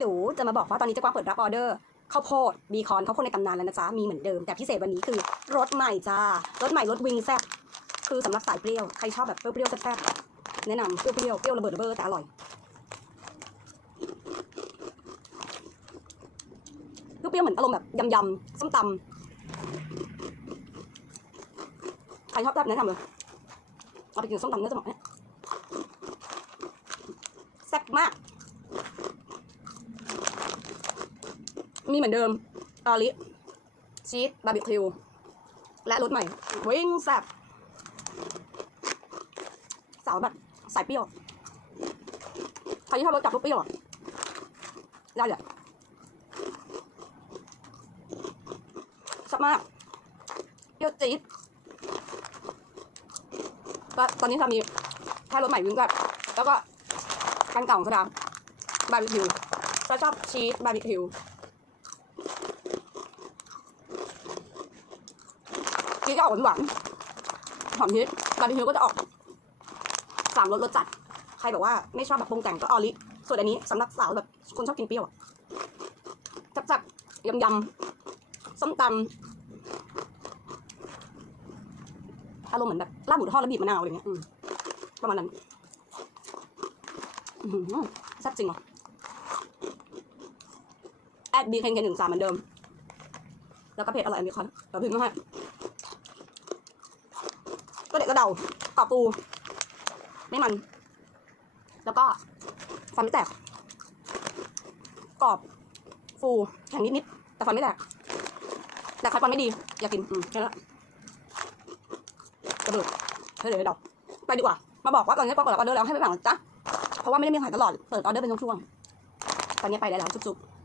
หนูจะมาบอกว่าตอนนี้เจะกว้างเปิดรับออเดอร์ข้าวโพดบีคอนข้าวโพดในตำนานแล้วนะจ๊ะมีเหมือนเดิมแต่พิเศษวันนี้คือรสใหม่จ้ารสใหม่รสวิงแซ่บคือสำหรับสายเปรี้ยวใครชอบแบบเปรี้ยวๆแซ่บๆแนะนำเปรี้ยวๆเปรี้ยวระเบิดระเบ้อแต่อร่อยเปรี้ยวเหมือนอารมณ์แบบยำๆส้มตำใครชอบแซ่บแนะนำเลยเอาไปกินส้มตำน่าจะเหมาะแซ่บมาก มีเหมือนเดิมออลิชีสบาร์บีคิว และรสใหม่ วิงแซ่บสาวแบบสายเปรี้ยว ใครที่ชอบรสจัดรสเปรี้ยวอได้เลยชอบมากเปรี้ยวจี๊ดก็ตอนนี้ทำมีแค่รสใหม่วิงแซบแล้วก็กันเก่าของสดาบาร์บีคิวถ้าชอบชีสบาร์บีคิว ชีสจะออกหวานหอมชีสบาร์บีคิวก็จะออกสามรสรสจัด ใครแบบว่าไม่ชอบแบบปรุงแต่งก็ออลิส่วนอันนี้สำหรับสาวแบบคนชอบกินเปรี้ยวอะจับยำยำส้มตำอารมณ์เหมือนแบบลาบหมูทอดแล้วบีบมะนาวอะไรเงี้ยประมาณนั้นแซ่บจริงเหรอแอดบีเคนเคนหนึ่งสามเหมือนเดิม แล้วก็เพจอร่อยดีค่ะเดี๋ยวพิมพ์มาให้ก็เด็กกระเดากรอบปู ไม่มัน แล้วก็ฟันไม่แตก กรอบ ฟูแข็งนิดๆแต่ฟันไม่แตก แต่ใครฟันไม่ดี อย่ากิน อืมแค่นั้นกระเบิดเฉลยเดาไปดีกว่า มาบอกว่าตอนนี้ปอกดออเดอร์แล้วให้ไปสั่งจ๊ะเพราะว่าไม่ได้มีขายตลอด เปิดออเดอร์เป็นช่วงๆตอนนี้ไปได้แล้วจุ๊บๆ